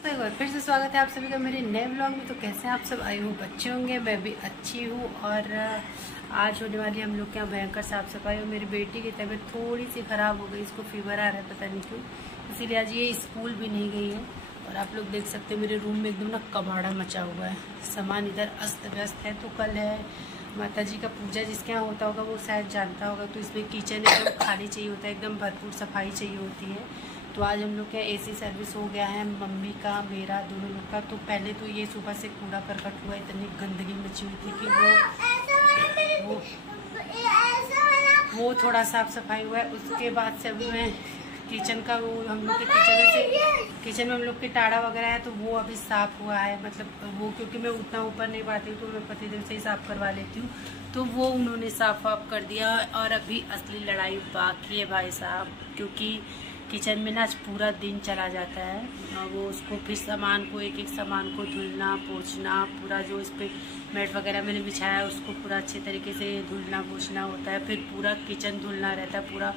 दोस्तों, एक बार फिर से स्वागत है आप सभी का मेरे नए ब्लॉग में। तो कैसे हैं आप सब? आई होप अच्छे होंगे। मैं भी अच्छी हूँ। और आज होने वाली हम लोग के यहाँ भयंकर साफ सफाई। और मेरी बेटी की तबीयत थोड़ी सी ख़राब हो गई, इसको फीवर आ रहा है, पता नहीं क्यों, इसीलिए आज ये स्कूल भी नहीं गई है। और आप लोग देख सकते हैं मेरे रूम में एकदम ना कबाड़ा मचा हुआ है, सामान इधर अस्त व्यस्त है। तो कल है माता जी का पूजा, जिसके यहाँ होता होगा वो शायद जानता होगा। तो इसमें किचन एकदम खाली चाहिए होता है, एकदम भरपूर सफाई चाहिए होती है। तो आज हम लोग के एसी सर्विस हो गया है, मम्मी का, मेरा, दोनों लोग का। तो पहले तो ये सुबह से कूड़ा करकट हुआ, इतनी गंदगी मची हुई थी कि वो थोड़ा साफ सफाई हुआ है। उसके बाद से अभी मैं किचन का, वो हम लोग के किचन में हम लोग के टाड़ा वगैरह है, तो वो अभी साफ़ हुआ है। मतलब वो क्योंकि मैं उतना ऊपर नहीं पाती हूँ, तो मैं पतिदेव से ही साफ़ करवा लेती हूँ। तो वो उन्होंने साफ वाफ कर दिया। और अभी असली लड़ाई बाकी है भाई साहब, क्योंकि किचन में ना आज पूरा दिन चला जाता है। वो उसको फिर सामान को, एक एक सामान को धुलना पोंछना, पूरा जो इस पर मैट वगैरह मैंने बिछाया है उसको पूरा अच्छे तरीके से धुलना पोंछना होता है। फिर पूरा किचन धुलना रहता है, पूरा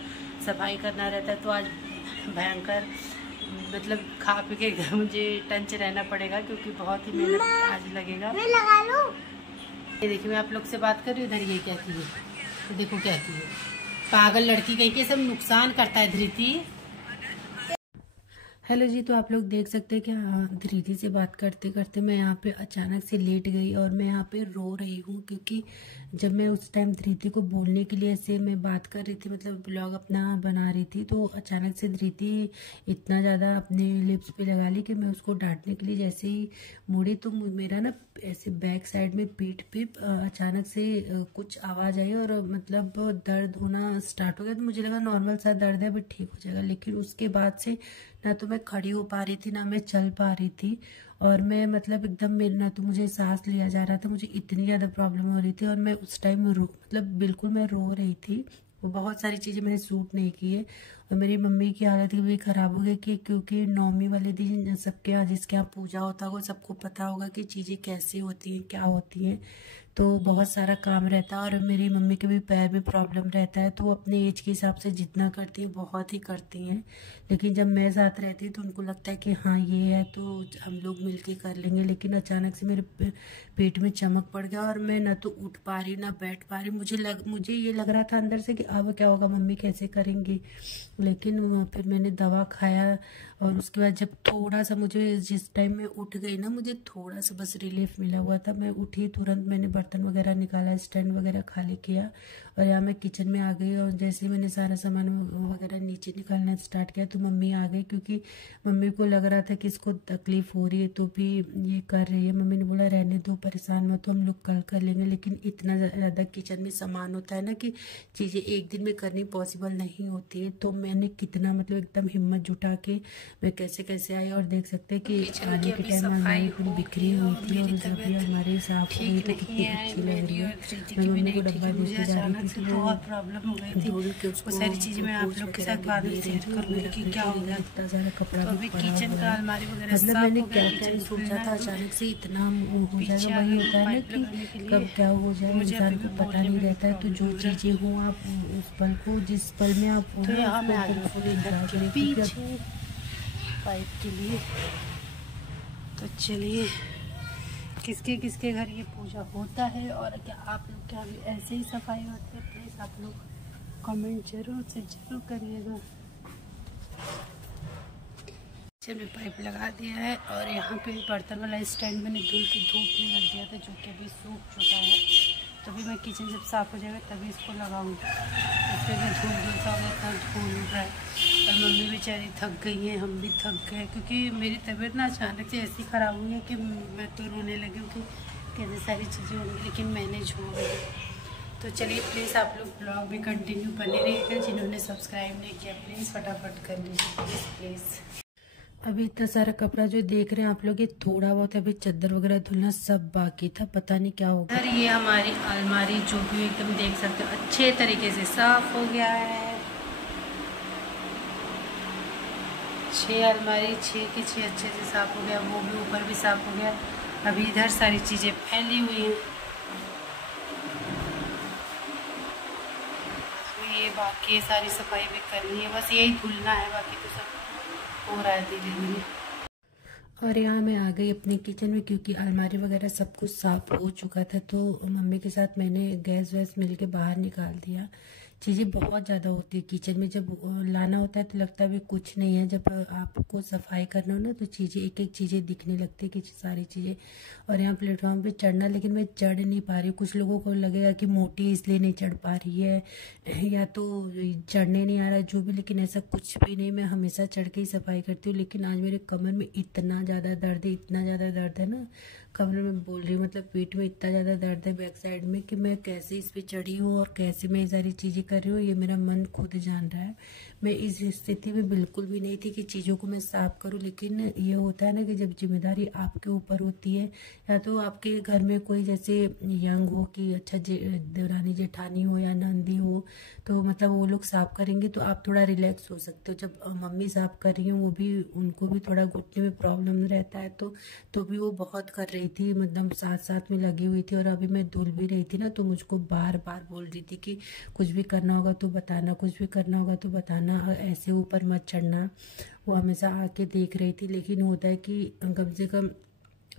सफाई करना रहता है। तो आज भयंकर, मतलब खा पी के मुझे टंच रहना पड़ेगा, क्योंकि बहुत ही मेहनत आज लगेगा। मैं लगा लूं। ये देखिए, मैं आप लोग से बात कर रही हूँ, इधर ये क्या की है, तो देखो क्या की है, पागल लड़की कहीं के, सब नुकसान करता है धृति। हेलो जी, तो आप लोग देख सकते हैं कि धृति से बात करते करते मैं यहाँ पे अचानक से लेट गई और मैं यहाँ पे रो रही हूँ। क्योंकि जब मैं उस टाइम धृति को बोलने के लिए ऐसे मैं बात कर रही थी, मतलब ब्लॉग अपना बना रही थी, तो अचानक से धृति इतना ज़्यादा अपने लिप्स पे लगा ली कि मैं उसको डांटने के लिए जैसे ही मुड़ी, तो मेरा ना ऐसे बैक साइड में पीठ पे अचानक से कुछ आवाज़ आई और मतलब दर्द होना स्टार्ट हो गया। तो मुझे लगा नॉर्मल सा दर्द है, अभी ठीक हो जाएगा। लेकिन उसके बाद से ना तो मैं खड़ी हो पा रही थी, ना मैं चल पा रही थी। और मैं मतलब एकदम मेरे, ना तो मुझे सांस लिया जा रहा था, मुझे इतनी ज़्यादा प्रॉब्लम हो रही थी। और मैं उस टाइम मतलब बिल्कुल मैं रो रही थी। वो बहुत सारी चीज़ें मैंने सूट नहीं की है। और मेरी मम्मी की हालत भी ख़राब हो गई कि क्योंकि नौमी वाले दिन सबके यहाँ, जिसके यहाँ पूजा होता होगा, सबको पता होगा कि चीज़ें कैसी होती हैं, क्या होती हैं। तो बहुत सारा काम रहता है। और मेरी मम्मी के भी पैर में प्रॉब्लम रहता है, तो वो अपने एज के हिसाब से जितना करती हैं बहुत ही करती हैं। लेकिन जब मैं साथ रहती तो उनको लगता है कि हाँ ये है तो हम लोग मिलके कर लेंगे। लेकिन अचानक से मेरे पेट में चमक पड़ गया और मैं ना तो उठ पा रही ना बैठ पा रही। मुझे ये लग रहा था अंदर से कि अब क्या होगा, मम्मी कैसे करेंगी। लेकिन फिर मैंने दवा खाया और उसके बाद जब थोड़ा सा, मुझे जिस टाइम में उठ गई ना, मुझे थोड़ा सा बस रिलीफ मिला हुआ था। मैं उठी तुरंत, मैंने बर्तन वगैरह निकाला, स्टैंड वगैरह खाली किया और यहाँ मैं किचन में आ गई। और जैसे ही मैंने सारा सामान वगैरह नीचे निकालना स्टार्ट किया तो मम्मी आ गई, क्योंकि मम्मी को लग रहा था कि इसको तकलीफ हो रही है तो भी ये कर रही है। मम्मी ने बोला रहने दो, परेशान मत, तो हम लोग कल कर लेंगे। लेकिन इतना ज़्यादा किचन में सामान होता है ना कि चीज़ें एक दिन में करनी पॉसिबल नहीं होती है। तो मैंने कितना, मतलब एकदम हिम्मत जुटा के मैं कैसे कैसे आई। और देख सकते हैं कि आने के टाइम हमारी पूरी बिखरी हुई थी और अभी हमारी साफ हुई तो कितनी अच्छी लग रही है। मैं मम्मी को डब्बा देके जा रही थी, तो बहुत प्रॉब्लम हो गई थी, वो सारी चीज़ें मैं आप लोग के साथ बाद में शेयर करूँगी कि क्या हो गया। इतना सारा कपड़ा भी किचन का अलमारी वगैरह, मतलब मैंने क्या क्या सोचा था, अचानक से इतना हो जाएगा। वही होता है ना कि कब क्या हो जाए इंसान को पता नहीं रहता है। तो जो चीज़ें हो आप उस पल को, जिस पल में आप हो, तो यहाँ मैं आ गई पाइप के लिए। तो चलिए, किसके किसके घर ये पूजा होता है और क्या आप लोग क्या भी ऐसे ही सफाई होती है, प्लीज़ आप लोग कमेंट जरूर से जरूर करिएगा। हमने पाइप लगा दिया है और यहाँ पे बर्तन वाला स्टैंड मैंने धुल के धूप में रख दिया था, जो कि अभी सूख चुका है। तभी मैं किचन जब साफ़ हो जाएगा तभी इसको लगाऊंगी। इससे मैं धूल धुलता हुआ इतना धूल उड़ रहा है। और मम्मी बेचारी थक गई हैं, हम भी थक गए, क्योंकि मेरी तबीयत ना अचानक से ऐसी ख़राब हुई है कि मैं तो रोने लगी हूँ कि कैसे सारी चीज़ें होंगी, लेकिन मैनेज हो गई। तो चलिए, प्लीज़ आप लोग ब्लॉग भी कंटिन्यू बने रहिएगा। जिन्होंने सब्सक्राइब नहीं किया प्लीज़ फटाफट कर लीजिए प्लीज़। अभी इतना सारा कपड़ा जो देख रहे हैं आप लोग, ये थोड़ा बहुत अभी चादर वगैरह धुलना सब बाकी था, पता नहीं क्या होगा। सर ये हमारी अलमारी जो भी एकदम देख सकते हो अच्छे तरीके से साफ हो गया है। 6 अलमारी 6 की 6 अच्छे से साफ हो गया, वो भी ऊपर भी साफ हो गया। अभी इधर सारी चीजें फैली हुई हैं, ये बाकी सारी सफाई भी करनी है, बस यही धुलना है, बाकी तो सब हो रहा है धीरे धीरे। और यहाँ मैं आ गई अपने किचन में, क्योंकि अलमारी वगैरह सब कुछ साफ हो चुका था। तो मम्मी के साथ मैंने गैस वैस मिल के बाहर निकाल दिया। चीज़ें बहुत ज़्यादा होती है किचन में, जब लाना होता है तो लगता है भी कुछ नहीं है, जब आपको सफाई करना हो ना तो चीज़ें एक एक चीज़ें दिखने लगती है कि सारी चीज़ें। और यहाँ प्लेटफॉर्म पे चढ़ना, लेकिन मैं चढ़ नहीं पा रही हूँ। कुछ लोगों को लगेगा कि मोटी इसलिए नहीं चढ़ पा रही है, या तो चढ़ने नहीं आ रहा जो भी, लेकिन ऐसा कुछ भी नहीं। मैं हमेशा चढ़ के ही सफाई करती हूँ, लेकिन आज मेरे कमर में इतना ज़्यादा दर्द है, इतना ज़्यादा दर्द है ना, कमर में बोल रही हूँ, मतलब पीठ में इतना ज़्यादा दर्द है बैक साइड में, कि मैं कैसे इस पे चढ़ी हूँ और कैसे मैं ये सारी चीज़ें कर रही हूँ, ये मेरा मन खुद जान रहा है। मैं इस स्थिति में बिल्कुल भी नहीं थी कि चीज़ों को मैं साफ करूँ, लेकिन ये होता है ना कि जब जिम्मेदारी आपके ऊपर होती है, या तो आपके घर में कोई जैसे यंग हो कि अच्छा देवरानी जेठानी हो या नंदी हो, तो मतलब वो लोग साफ करेंगे तो आप थोड़ा रिलैक्स हो सकते हो। जब मम्मी साफ कर रही हैं, वो भी, उनको भी थोड़ा घुटने में प्रॉब्लम रहता है, तो भी वो बहुत कर रही थी, मतलब साथ साथ में लगी हुई थी। और अभी मैं धुल भी रही थी ना, तो मुझको बार बार बोल रही थी कि कुछ भी करना होगा तो बताना, कुछ भी करना होगा तो बताना, ऐसे ऊपर मत चढ़ना। वो हमेशा आके देख रही थी, लेकिन होता है कि कम से कम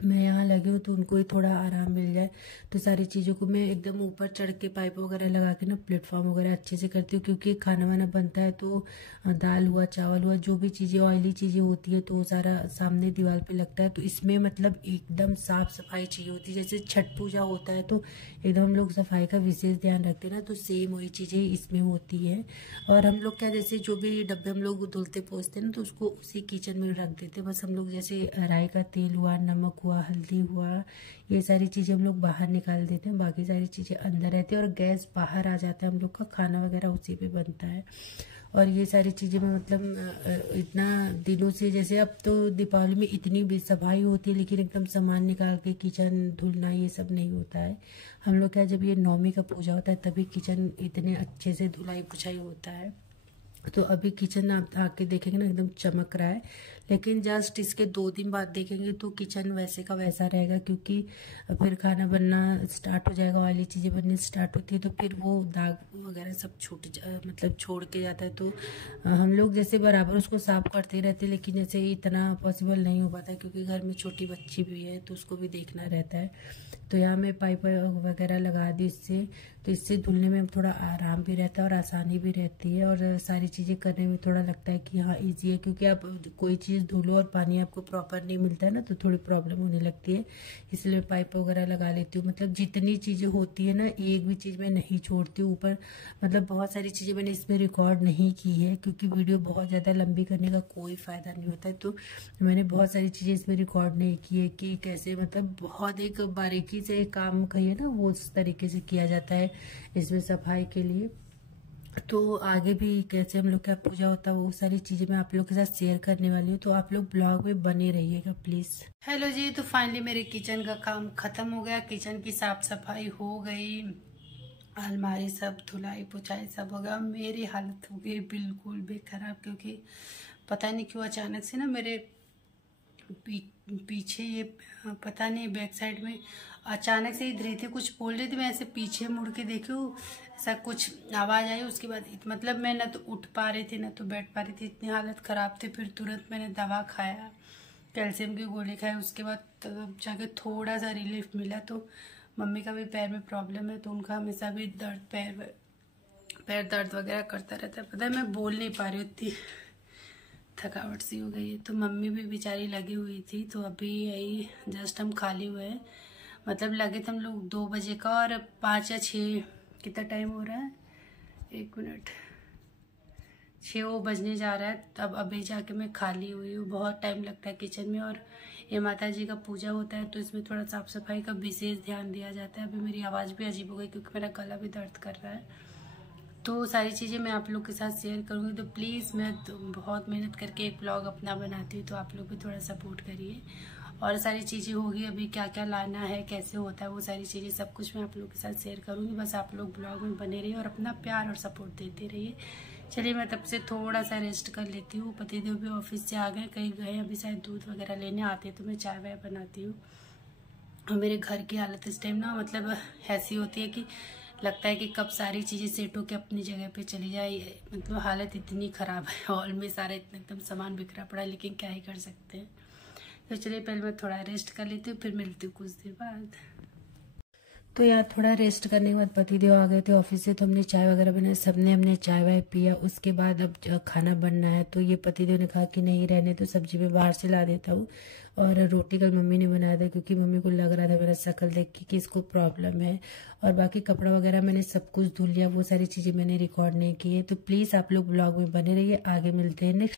मैं यहाँ लगी हूँ तो उनको ही थोड़ा आराम मिल जाए। तो सारी चीज़ों को मैं एकदम ऊपर चढ़ के पाइप वगैरह लगा के ना प्लेटफॉर्म वगैरह अच्छे से करती हूँ, क्योंकि खाना वाना बनता है तो दाल हुआ, चावल हुआ, जो भी चीज़ें ऑयली चीज़ें होती है तो वो सारा सामने दीवार पे लगता है। तो इसमें मतलब एकदम साफ सफाई चाहिए होती है। जैसे छठ पूजा होता है तो एकदम हम लोग सफाई का विशेष ध्यान रखते हैं ना, तो सेम वही चीज़ें इसमें होती है। और हम लोग क्या, जैसे जो भी डब्बे हम लोग धुलते पोंछते हैं ना, तो उसको उसी किचन में रख देते हैं। बस हम लोग जैसे राई का तेल हुआ, नमक हुआ, हल्दी हुआ, ये सारी चीज़ें हम लोग बाहर निकाल देते हैं, बाकी सारी चीज़ें अंदर रहती है। और गैस बाहर आ जाता है, हम लोग का खाना वगैरह उसी पे बनता है। और ये सारी चीज़ें मैं मतलब इतना दिनों से, जैसे अब तो दीपावली में इतनी बेसफाई होती है, लेकिन एकदम सामान निकाल के किचन धुलना ये सब नहीं होता है। हम लोग क्या, जब ये नौमी का पूजा होता है तभी किचन इतने अच्छे से धुलाई पुछाई होता है। तो अभी किचन आप आके देखेंगे ना, एकदम चमक रहा है। लेकिन जस्ट इसके 2 दिन बाद देखेंगे तो किचन वैसे का वैसा रहेगा, क्योंकि फिर खाना बनना स्टार्ट हो जाएगा, ऑयली चीज़ें बननी स्टार्ट होती है, तो फिर वो दाग वगैरह सब मतलब छोड़ के जाता है। तो हम लोग जैसे बराबर उसको साफ करते रहते, लेकिन जैसे इतना पॉसिबल नहीं हो पाता, क्योंकि घर में छोटी बच्ची भी है तो उसको भी देखना रहता है। तो यहाँ मैं पाइप वगैरह लगा दी इससे, तो इससे धुलने में थोड़ा आराम भी रहता है और आसानी भी रहती है, और सारी चीज़ें करने में थोड़ा लगता है कि हाँ ईजी है। क्योंकि आप कोई चीज़ धुलो और पानी आपको प्रॉपर नहीं मिलता है ना, तो थोड़ी प्रॉब्लम होने लगती है। इसलिए पाइप वगैरह लगा लेती हूँ। मतलब जितनी चीज़ें होती है ना, एक भी चीज़ मैं नहीं छोड़ती हूँ ऊपर। मतलब बहुत सारी चीज़ें मैंने इसमें रिकॉर्ड नहीं की है, क्योंकि वीडियो बहुत ज़्यादा लंबी करने का कोई फ़ायदा नहीं होता है। तो मैंने बहुत सारी चीज़ें इसमें रिकॉर्ड नहीं की है कि कैसे, मतलब बहुत एक बारीकी से काम कहिए ना, वो उस तरीके से किया जाता है इसमें सफाई के लिए। तो आगे भी कैसे हम लोग का पूजा होता है वो सारी चीज़ें मैं आप लोग के साथ शेयर करने वाली हूँ, तो आप लोग ब्लॉग में बने रहिएगा प्लीज़। हेलो जी, तो फाइनली मेरे किचन का काम खत्म हो गया। किचन की साफ सफाई हो गई, अलमारी सब धुलाई पुछाई सब हो गया। मेरी हालत हो गई बिल्कुल बेखराब, क्योंकि पता नहीं क्यों अचानक से ना मेरे पीछे ये, पता नहीं बैक साइड में अचानक से ही धीरे कुछ बोल रही थी। मैं ऐसे पीछे मुड़ के देखी हूँ, ऐसा कुछ आवाज़ आई। उसके बाद मतलब मैं ना तो उठ पा रही थी ना तो बैठ पा रही थी, इतनी हालत ख़राब थी। फिर तुरंत मैंने दवा खाया, कैल्शियम की गोली खाई। उसके बाद तब जाके थोड़ा सा रिलीफ मिला। तो मम्मी का भी पैर में प्रॉब्लम है, तो उनका हमेशा भी दर्द, पैर दर्द वगैरह करता रहता है। पता है मैं बोल नहीं पा रही हूँ, इतनी थकावट सी हो गई है। तो मम्मी भी बेचारी लगी हुई थी। तो अभी यही जस्ट हम खाली हुए हैं, मतलब लगे थे हम लोग 2 बजे का, और 5 या 6 कितना टाइम हो रहा है, 1 मिनट, 6 बजने जा रहा है। तब अभी जाके मैं खाली हुई हूँ। बहुत टाइम लगता है किचन में, और ये माता जी का पूजा होता है तो इसमें थोड़ा साफ सफाई का विशेष ध्यान दिया जाता है। अभी मेरी आवाज़ भी अजीब हो गई, क्योंकि मेरा गला भी दर्द कर रहा है। तो सारी चीज़ें मैं आप लोग के साथ शेयर करूँगी। तो प्लीज़, मैं तो बहुत मेहनत करके एक ब्लॉग अपना बनाती हूँ, तो आप लोग भी थोड़ा सपोर्ट करिए। और सारी चीज़ें होगी, अभी क्या क्या लाना है, कैसे होता है, वो सारी चीज़ें सब कुछ मैं आप लोग के साथ शेयर करूँगी। बस आप लोग ब्लॉग में बने रहिए और अपना प्यार और सपोर्ट देते रहिए। चलिए, मैं तब से थोड़ा सा रेस्ट कर लेती हूँ। पतिदेव भी ऑफिस से आ गए, कहीं गए, अभी शायद दूध वगैरह लेने आते तो मैं चाय वाय बनाती हूँ। और मेरे घर की हालत इस टाइम ना, मतलब ऐसी होती है कि लगता है कि कब सारी चीज़ें सेट होके अपनी जगह पे चली जाए। मतलब हालत इतनी ख़राब है, हॉल में सारा इतना एकदम सामान बिखरा पड़ा है, लेकिन क्या ही कर सकते हैं। तो चलिए पहले मैं थोड़ा रेस्ट कर लेती हूँ, फिर मिलती हूँ कुछ देर बाद। तो यार थोड़ा रेस्ट करने के बाद पतिदेव आ गए थे ऑफिस से, तो हमने चाय वगैरह बनाई, सबने हमने चाय वाय पिया। उसके बाद अब खाना बनना है, तो ये पतिदेव ने कहा कि नहीं रहने तो सब्जी मैं बाहर से ला देता हूँ। और रोटी कल मम्मी ने बनाया था, क्योंकि मम्मी को लग रहा था मेरा शक्ल देख के कि इसको प्रॉब्लम है। और बाकी कपड़ा वगैरह मैंने सब कुछ धुल लिया, वो सारी चीज़ें मैंने रिकॉर्ड नहीं की है। तो प्लीज़ आप लोग ब्लॉग में बने रहिए, आगे मिलते हैं नेक्स्ट।